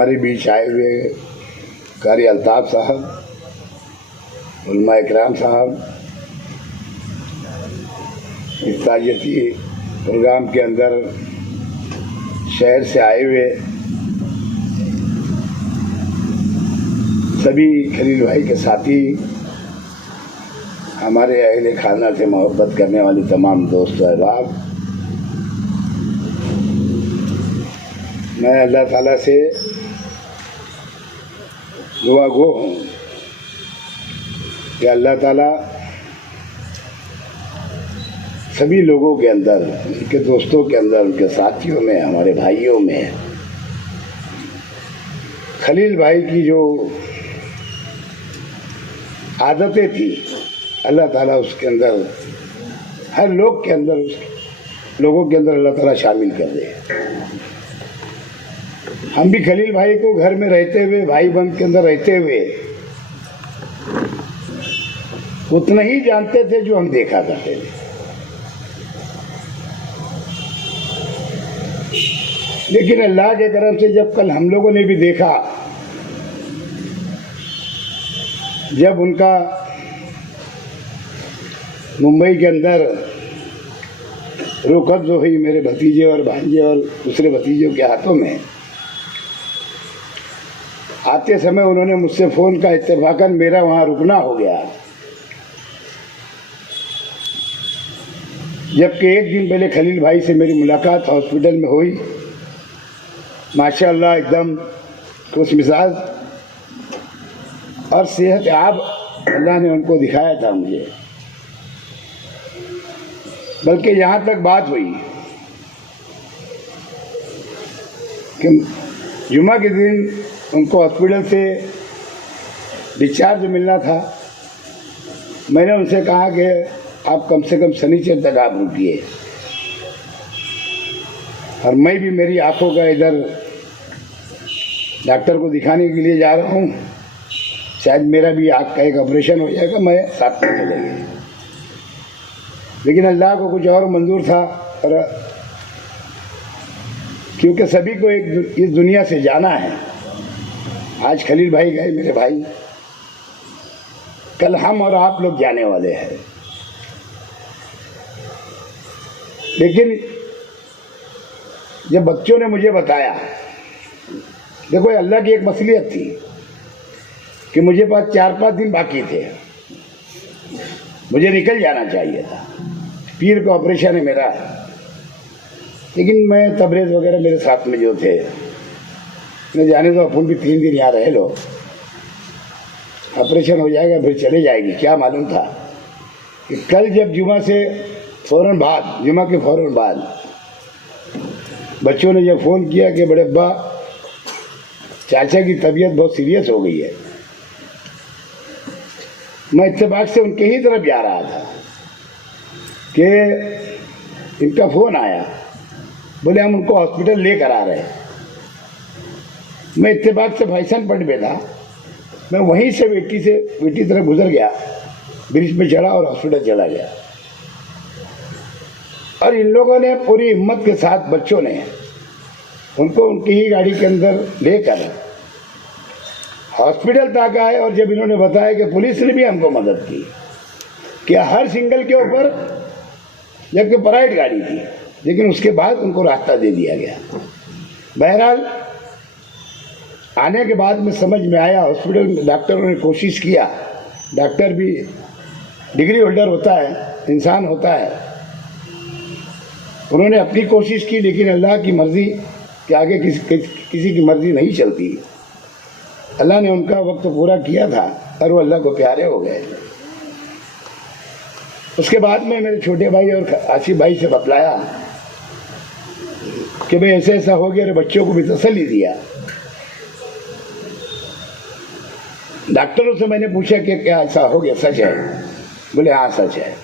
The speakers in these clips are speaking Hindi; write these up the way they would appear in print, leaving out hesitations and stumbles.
हमारे बीच आए हुए कारी अल्ताफ़ साहब, उलमा इकराम साहब, इस ताज़ियती प्रोग्राम के अंदर शहर से आए हुए सभी खलील भाई के साथी, हमारे अहले खाना से मोहब्बत करने वाले तमाम दोस्त अहबाब, मैं अल्लाह ताला से दुआ गो हूँ कि अल्लाह ताला सभी लोगों के अंदर, उनके दोस्तों के अंदर, उनके साथियों में, हमारे भाइयों में खलील भाई की जो आदतें थी, अल्लाह ताला उसके अंदर, हर लोग के अंदर, लोगों के अंदर अल्लाह ताला शामिल कर दे। हम भी खलील भाई को घर में रहते हुए, भाई बंद के अंदर रहते हुए उतना ही जानते थे जो हम देखा करते थे। लेकिन अल्लाह के करम से जब कल हम लोगों ने भी देखा, जब उनका मुंबई के अंदर रूह कब्ज़ हुई मेरे भतीजे और भांजे और दूसरे भतीजों के हाथों में, आते समय उन्होंने मुझसे फ़ोन का इत्तेफाकन मेरा वहाँ रुकना हो गया, जबकि एक दिन पहले खलील भाई से मेरी मुलाकात हॉस्पिटल में हुई। माशाअल्लाह एकदम खुश मिजाज और सेहत याब अल्लाह ने उनको दिखाया था मुझे। बल्कि यहाँ तक बात हुई कि जुमा के दिन उनको हॉस्पिटल से डिस्चार्ज मिलना था। मैंने उनसे कहा कि आप कम से कम शनिचर तक आप रुकिए, और मैं भी मेरी आंखों का इधर डॉक्टर को दिखाने के लिए जा रहा हूँ, शायद मेरा भी आँख का एक ऑपरेशन हो जाएगा, मैं साथ में चलेंगे। लेकिन अल्लाह को कुछ और मंजूर था, और क्योंकि सभी को एक इस दुनिया से जाना है। आज खलील भाई गए मेरे भाई, कल हम और आप लोग जाने वाले हैं। लेकिन जब बच्चों ने मुझे बताया, देखो अल्लाह की एक मसलियत थी कि मुझे पास 4-5 दिन बाकी थे, मुझे निकल जाना चाहिए था, पीर का ऑपरेशन है मेरा। लेकिन मैं तबरेज़ वगैरह मेरे साथ में जो थे, मैं जाने दो, अपन भी 3 दिन यहाँ रह लो, ऑपरेशन हो जाएगा फिर चले जाएगी। क्या मालूम था कि कल जब जुमा से फ़ौरन बाद, जुमा के फ़ौरन बाद बच्चों ने जब फ़ोन किया कि बड़े अब्बा चाचा की तबीयत बहुत सीरियस हो गई है, मैं इत्तेफाक से उनके ही तरफ जा रहा था कि इनका फ़ोन आया, बोले हम उनको हॉस्पिटल लेकर आ रहे हैं। मैं इत्तेफाक से फैशन पॉइंट पे था, मैं वहीं से बेटी तरफ गुजर गया, ब्रिज पे चढ़ा और हॉस्पिटल चला गया। और इन लोगों ने पूरी हिम्मत के साथ, बच्चों ने उनको उनकी ही गाड़ी के अंदर लेकर हॉस्पिटल तक आए। और जब इन्होंने बताया कि पुलिस ने भी हमको मदद की कि हर सिंगल के ऊपर, जबकि प्राइवेट गाड़ी थी, लेकिन उसके बाद उनको रास्ता दे दिया गया। बहरहाल आने के बाद में समझ में आया, हॉस्पिटल में डॉक्टरों ने कोशिश किया, डॉक्टर भी डिग्री होल्डर होता है, इंसान होता है, उन्होंने अपनी कोशिश की, लेकिन अल्लाह की मर्ज़ी के आगे किसी की मर्ज़ी नहीं चलती। अल्लाह ने उनका वक्त पूरा किया था और वो अल्लाह को प्यारे हो गए। उसके बाद में मेरे छोटे भाई और आसिफ भाई से बतलाया कि भाई ऐसा ऐसा हो गया, और बच्चों को भी तसल्ली दिया। डॉक्टरों से मैंने पूछा कि क्या ऐसा हो गया, सच है? बोले हाँ सच है।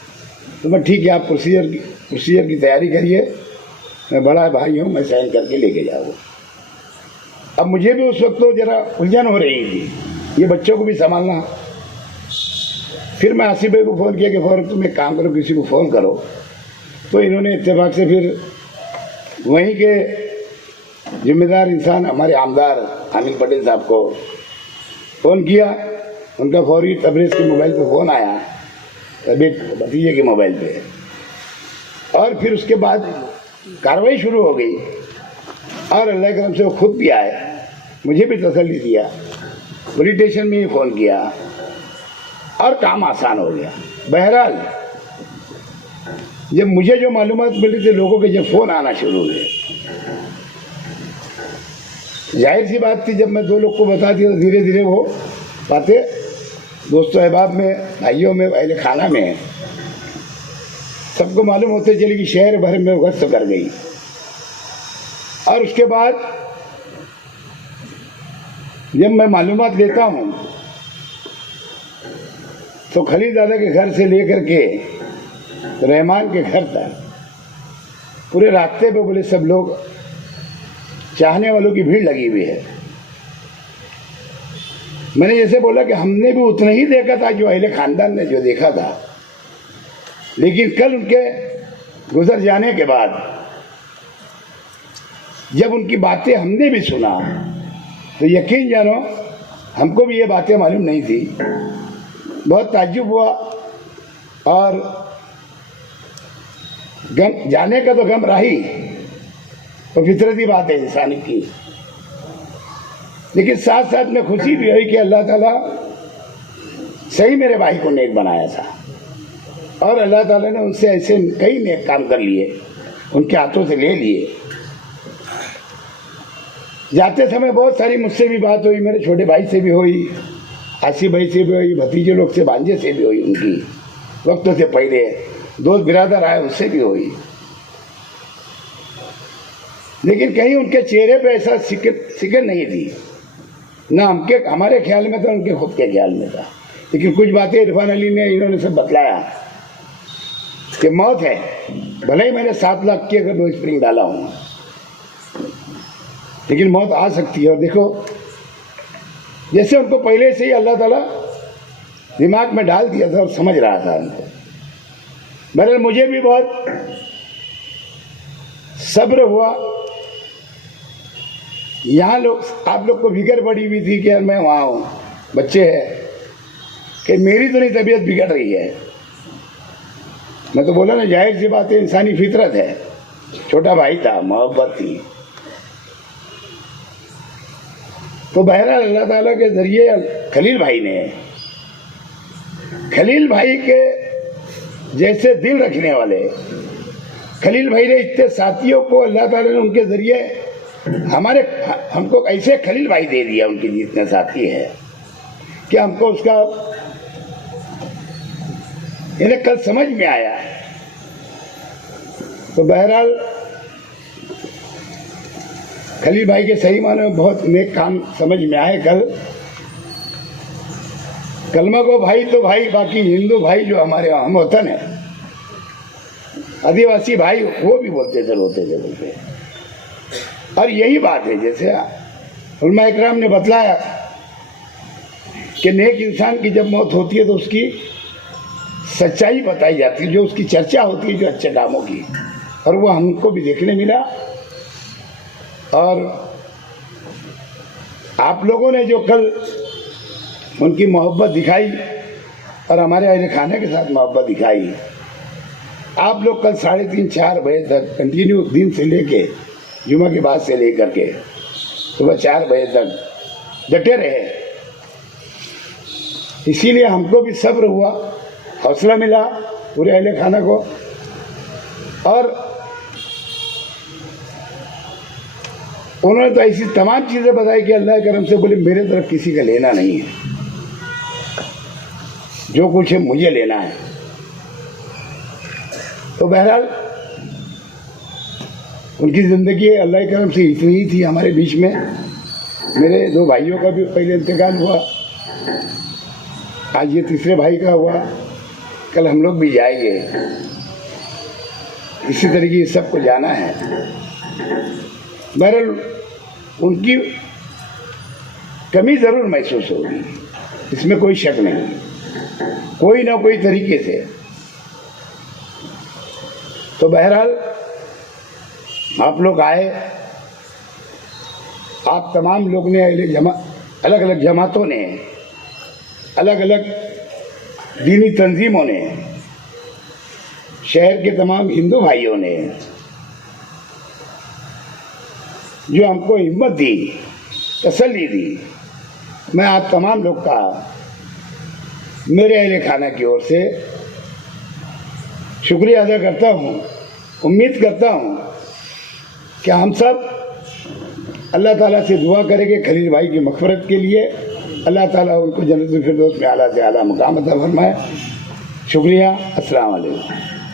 तो मैं ठीक है, आप प्रोसीजर की तैयारी करिए, मैं बड़ा भाई हूँ, मैं साइन करके लेके जाऊँगा। अब मुझे भी उस वक्त तो ज़रा उलझन हो रही थी, ये बच्चों को भी संभालना। फिर मैं आसिफ भाई को फ़ोन किया कि फ़ौरन तुम एक काम करो, किसी को फ़ोन करो। तो इन्होंने इत्तेफाक से फिर वहीं के जिम्मेदार इंसान हमारे आमदार हामिद पटेल साहब को फ़ोन किया। उनका फौरी तबरेज़ के मोबाइल पे फ़ोन आया, भतीजे के मोबाइल पे, और फिर उसके बाद कार्रवाई शुरू हो गई। और अल्लाह के करम से वो खुद भी आए, मुझे भी तसल्ली दिया, पुलिस स्टेशन में ही फ़ोन किया और काम आसान हो गया। बहरहाल जब मुझे जो मालूमात मिली थी लोगों के, जब फ़ोन आना शुरू हुए, जाहिर सी बात थी, जब मैं 2 लोग को बता दिया तो धीरे धीरे वो बातें दोस्तों अहबाब में, भाइयों में, अहले खाना में सबको मालूम होते चले कि शहर भर में गश्त कर गई। और उसके बाद जब मैं मालूमात लेता हूँ तो खलील दादा के घर से लेकर के रहमान के घर तक पूरे रास्ते पे बोले सब लोग चाहने वालों की भीड़ लगी हुई है। मैंने जैसे बोला कि हमने भी उतना ही देखा था जो अहले खानदान ने जो देखा था, लेकिन कल उनके गुजर जाने के बाद जब उनकी बातें हमने भी सुना तो यकीन जानो हमको भी ये बातें मालूम नहीं थी। बहुत ताज्जुब हुआ और गम, जाने का तो गम रही, तो फितरती बात है इंसानी की, लेकिन साथ साथ में खुशी भी हुई कि अल्लाह ताला सही मेरे भाई को नेक बनाया था और अल्लाह ताला ने उनसे ऐसे कई नेक काम कर लिए, उनके हाथों से ले लिए। जाते समय बहुत सारी मुझसे भी बात हुई, मेरे छोटे भाई से भी हुई, आसिफ भाई से भी हुई, भतीजे लोग से, भांजे से भी हुई, उनकी वक्तों से पहले दोस्त बिरादर आए उनसे भी हुई, लेकिन कहीं उनके चेहरे पे ऐसा सिकन नहीं थी, ना हमारे ख्याल में था, उनके खुद के ख्याल में था। लेकिन कुछ बातें इरफान अली ने, इन्होंने सब बतलाया कि मौत है, भले ही मैंने 7 लाख की अगर 2 स्प्रिंग डाला हूँ, लेकिन मौत आ सकती है। और देखो जैसे उनको पहले से ही अल्लाह ताला दिमाग में डाल दिया था और समझ रहा था उनको। बहरहाल मुझे भी बहुत सब्र हुआ। यहाँ लोग, आप लोग को फिक्र पड़ी हुई थी कि यार मैं वहाँ हूँ, बच्चे हैं, कि मेरी तो नहीं तबीयत बिगड़ रही है। मैं तो बोला ना, जाहिर सी बात है, इंसानी फितरत है। छोटा भाई था, मोहब्बत थी। तो बहरहाल अल्लाह ताला के जरिए खलील भाई ने, खलील भाई के जैसे दिल रखने वाले खलील भाई ने इतने साथियों को अल्लाह ताला ने उनके जरिए हमको ऐसे खलील भाई दे दिया, उनके जितने साथी है, कि हमको उसका इन्हें कल समझ में आया। तो बहरहाल खलील भाई के सही माने में बहुत नेक काम समझ में आए। कलमा को भाई तो भाई, बाकी हिंदू भाई जो हमारे हम वतन है, आदिवासी भाई, वो भी बोलते थे, रोते थे बोलते। और यही बात है, जैसे उलमा इकराम ने बतलाया कि नेक इंसान की जब मौत होती है तो उसकी सच्चाई बताई जाती है, जो उसकी चर्चा होती है जो अच्छे कामों की, और वो हमको भी देखने मिला। और आप लोगों ने जो कल उनकी मोहब्बत दिखाई और हमारे अहले खाने के साथ मोहब्बत दिखाई, आप लोग कल 3:30-4 बजे तक कंटिन्यू, दिन से लेके जुमा के बाद से लेकर के सुबह 4 बजे तक डटे रहे। इसीलिए हमको भी सब्र हुआ, हौसला मिला पूरे अहले खाना को। और उन्होंने तो ऐसी तमाम चीज़ें बताई कि अल्लाह के करम से बोले मेरे तरफ किसी का लेना नहीं है, जो कुछ है मुझे लेना है। तो बहरहाल उनकी ज़िंदगी अल्लाह के करम से इतनी ही थी हमारे बीच में। मेरे 2 भाइयों का भी पहले इंतकाल हुआ, आज ये तीसरे भाई का हुआ, कल हम लोग भी जाएंगे। इसी तरीके से सबको जाना है। बहरहाल उनकी कमी ज़रूर महसूस होगी, इसमें कोई शक नहीं, कोई ना कोई तरीके से। तो बहरहाल आप लोग आए, आप तमाम लोग ने, अलग अलग जमातों ने, अलग अलग दीनी तंजीमों ने, शहर के तमाम हिंदू भाइयों ने जो हमको हिम्मत दी, तसल्ली दी, मैं आप तमाम लोग का मेरे अहले खाना की ओर से शुक्रिया अदा करता हूँ। उम्मीद करता हूँ कि हम सब अल्लाह ताला से दुआ करेंगे खलील भाई की मग़फ़िरत के लिए। अल्लाह ताला उनको जन्नतुल फिरदौस में आला से आला मुकाम अता फरमाए। शुक्रिया। अस्सलाम वालेकुम।